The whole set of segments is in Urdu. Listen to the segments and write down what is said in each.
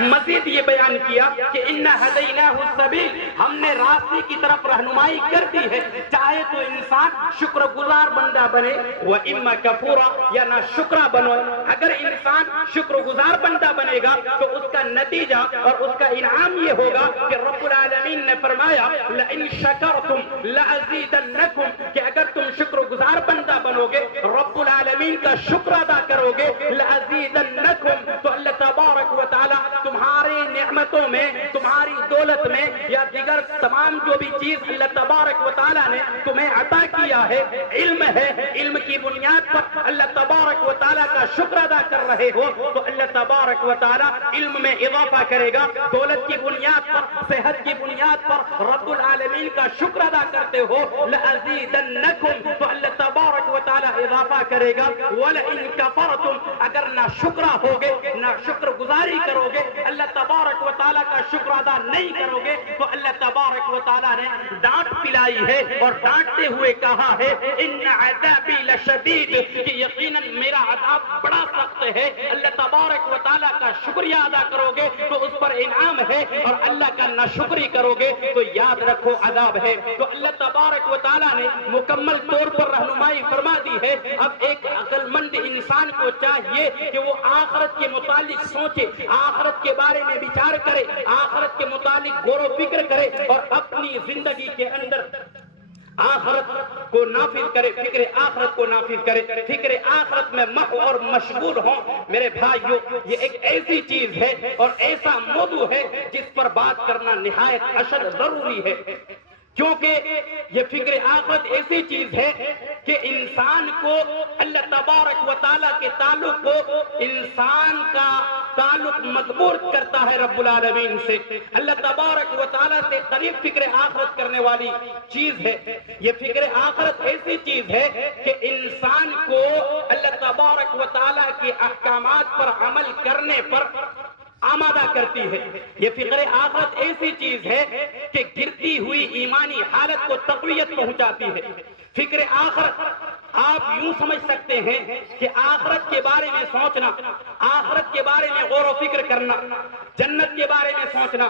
مزید یہ بیان کیا کہ اِنَّا هَدَيْنَاهُ السَّبِيلَ، ہم نے راستے کی طرف رہنمائی کر دی ہے، چاہے تو انسان شکر گزار بندہ بنے وَإِمَّا كَفُورًا، یا نہ شکرہ بنو۔ اگر انسان شکر گزار بندہ بنے گا تو اس کا نتیجہ اور اس کا انعام یہ ہوگا کہ رب العالمین نے فرمایا لَإِن شَكَرْتُمْ لَأَزِيدَنَّكُمْ، کہ اگر تم شکر گزار بندہ بنو گے، رب العالمین کا شکر ادا کرو گے، لَأَزِيدَنَّكُمْ، تو اللہ تبارک و تعالی تمہاری نعمتوں میں، تمہاری دولت میں یا دیگر تمام جو بھی چیز اللہ تبارک و تعالی نے تمہیں عطا کیا ہے، علم ہے، علم کی بنیاد پر اللہ تبارک و تعالی کا شکر ادا کر رہے ہو تو اللہ تبارک و تعالی علم میں اضافہ کرے گا۔ دولت کی بنیاد پر، صحت کی بنیاد پر رب العالمین کا شکر ادا کرتے ہو لَأَزِيدَنَّكُمْ، تو اللہ تبارک و تعالی اضافہ کرے گا۔ وَلَئِن كَفَرْتُمْ، اگر نہ شکرہ ہوگے، نہ شکر گزاری کرو گے، اللہ تبارک و تعالیٰ کا شکر ادا نہیں کرو گے تو اللہ تبارک و تعالیٰ نے ڈانٹ پلائی ہے اور ڈانٹتے ہوئے کہا ہے ان عذابی لشدید، کہ یقیناً میرا عذاب بڑا سخت ہے۔ اللہ تبارک و تعالیٰ کا شکریہ ادا کرو گے تو اس پر انعام ہے، اور اللہ کا ناشکری کرو گے تو یاد رکھو عذاب ہے۔ تو اللہ تبارک و تعالیٰ نے مکمل طور پر رہنمائی فرما دی ہے۔ اب ایک عقل مند انسان کو چاہیے کہ وہ آخرت کے متعلق سوچے، آخرت کے بارے میں بچار کرے، آخرت کے متعلق غور و فکر کرے اور اپنی زندگی کے اندر آخرت کو نافذ کرے، فکر آخرت کو نافذ کرے، فکر آخرت میں محو اور مشغول ہوں۔ میرے بھائیو، یہ ایک ایسی چیز ہے اور ایسا موضوع ہے جس پر بات کرنا نہایت اشد ضروری ہے، کیونکہ یہ فکر آخرت ایسی چیز ہے کہ انسان کو اللہ تبارک و تعالیٰ کے تعلق کو، انسان کا تعلق مضبوط کرتا ہے رب العالمین سے۔ اللہ تبارک و تعالیٰ سے قریب فکر آخرت کرنے والی چیز ہے۔ یہ فکر آخرت ایسی چیز ہے کہ انسان کو اللہ تبارک و تعالیٰ کے احکامات پر عمل کرنے پر آمادہ کرتی ہے۔ یہ فکر آخرت ایسی چیز ہے کہ گرتی ہوئی ایمانی حالت کو تقویت پہنچاتی ہے۔ فکر آخرت آپ یوں سمجھ سکتے ہیں کہ آخرت کے بارے میں سوچنا، آخرت کے بارے میں غور و فکر کرنا، جنت کے بارے میں سوچنا،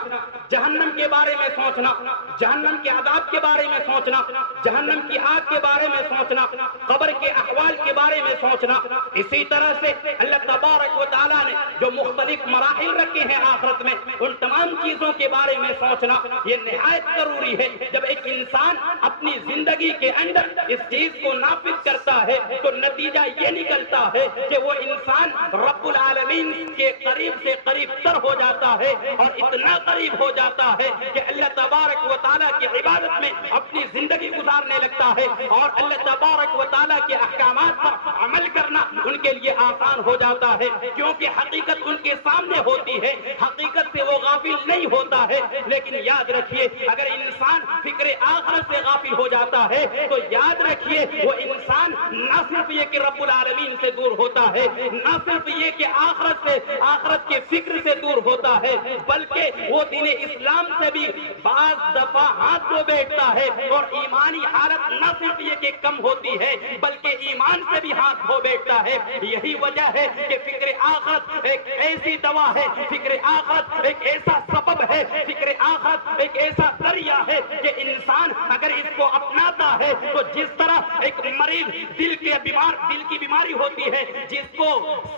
جہنم کے بارے میں سوچنا، جہنم کے عذاب کے بارے میں سوچنا، جہنم کی آگ کے بارے میں سوچنا، قبر کے احوال کے بارے میں سوچنا، اسی طرح سے اللہ تبارک و تعالیٰ نے جو مختلف مراحل رکھے ہیں آخرت میں، ان تمام چیزوں کے بارے میں سوچنا یہ نہایت ضروری ہے۔ جب ایک انسان اپنی زندگی کے اندر اس چیز کو نافذ کرتا ہے تو نتیجہ یہ نکلتا ہے کہ وہ انسان رب العالمین کے قریب سے قریب تر ہو جاتا ہے، اور اتنا قریب ہو جاتا ہے کہ اللہ تبارک و تعالیٰ کی عبادت میں اپنی زندگی گزارنے لگتا ہے، اور اللہ تبارک و تعالیٰ کے احکامات پر عمل کرنا ان کے لیے آسان ہو جاتا ہے، کیونکہ حقیقت ان کے سامنے ہوتی ہے، حقیقت سے وہ غافل نہیں ہوتا ہے۔ لیکن یاد رکھیے، اگر انسان فکر آخرت سے غافل ہو جاتا ہے تو یاد رکھیے وہ انسان نہ صرف یہ کہ رب العالمین سے دور ہوتا ہے، نہ صرف یہ کہ آخرت کے فکر سے دور ہوتا ہے، بلکہ وہ دین اسلام سے بھی بعض دفعہ ہاتھ دھو بیٹھتا ہے، اور ایمانی حالت نہ صرف یہ کہ کم ہوتی ہے بلکہ ایمان سے بھی ہاتھ دھو بیٹھتا ہے۔ یہی وجہ ہے کہ فکر آخرت ایک ایسی دوا ہے، فکر آخرت ایک ایسا سبب ہے، فکر آخرت ایک ایسا ذریعہ ہے کہ انسان اگر اس کو اپناتا ہے تو جس طرح ایک مریض دل کی بیماری ہوتی ہے جس کو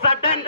سڈن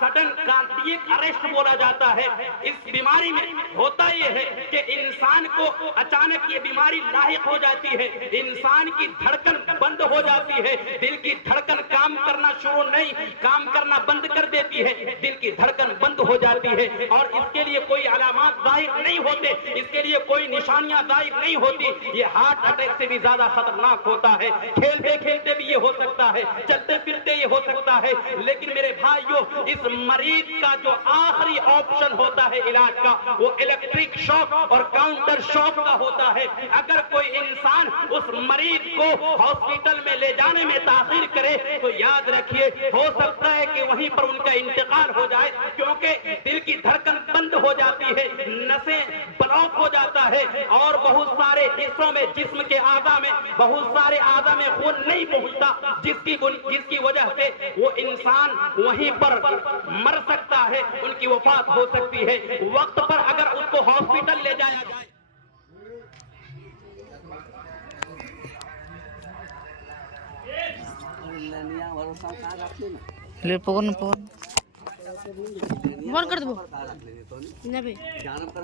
کارڈیک اریسٹ بولا جاتا ہے، اس بیماری میں ہوتا یہ ہے کہ انسان کو اچانک یہ بیماری لاحق ہو جاتی ہے، انسان کی دھڑکن بند ہو جاتی ہے، دل کی دھڑکن کام کرنا بند کر دیتی ہے، دل کی دھڑکن بند ہو جاتی ہے، اور اس کے لیے کوئی علامات ظاہر نہیں ہوتے، اس کے لیے کوئی نشانیاں ظاہر نہیں ہوتی۔ یہ ہارٹ اٹیک سے بھی زیادہ خطرناک ہوتا ہے، کھیلتے کھیلتے بھی یہ ہو سکتا ہے، چلتے پھرتے یہ ہو سکتا ہے۔ لیکن میرے بھائیو، اس مریض کا جو آخری آپشن ہوتا ہے علاج کا، وہ الیکٹرک شاک اور کاؤنٹر شاک کا ہوتا ہے۔ اگر کوئی انسان اس مریض کو ہاسپٹل میں لے جانے میں تاخیر کرے تو یاد رکھیے ہو سکتا ہے کہ وہیں پر ان کا انتقال ہو جائے، کیونکہ دل کی دھڑکن بند ہو جاتی ہے، نسیں بلاک ہو جاتا ہے، اور بہت سارے حصوں میں جسم کے اعضاء میں بہت سارے اعضاء میں خون نہیں پہنچتا، جس کی وجہ سے وہ انسان وہیں پر مر سکتا ہے، ان کی وفات ہو سکتی ہے۔ وقت پر اگر اس کو ہاسپٹل لے جایا جائے لے پون کر دو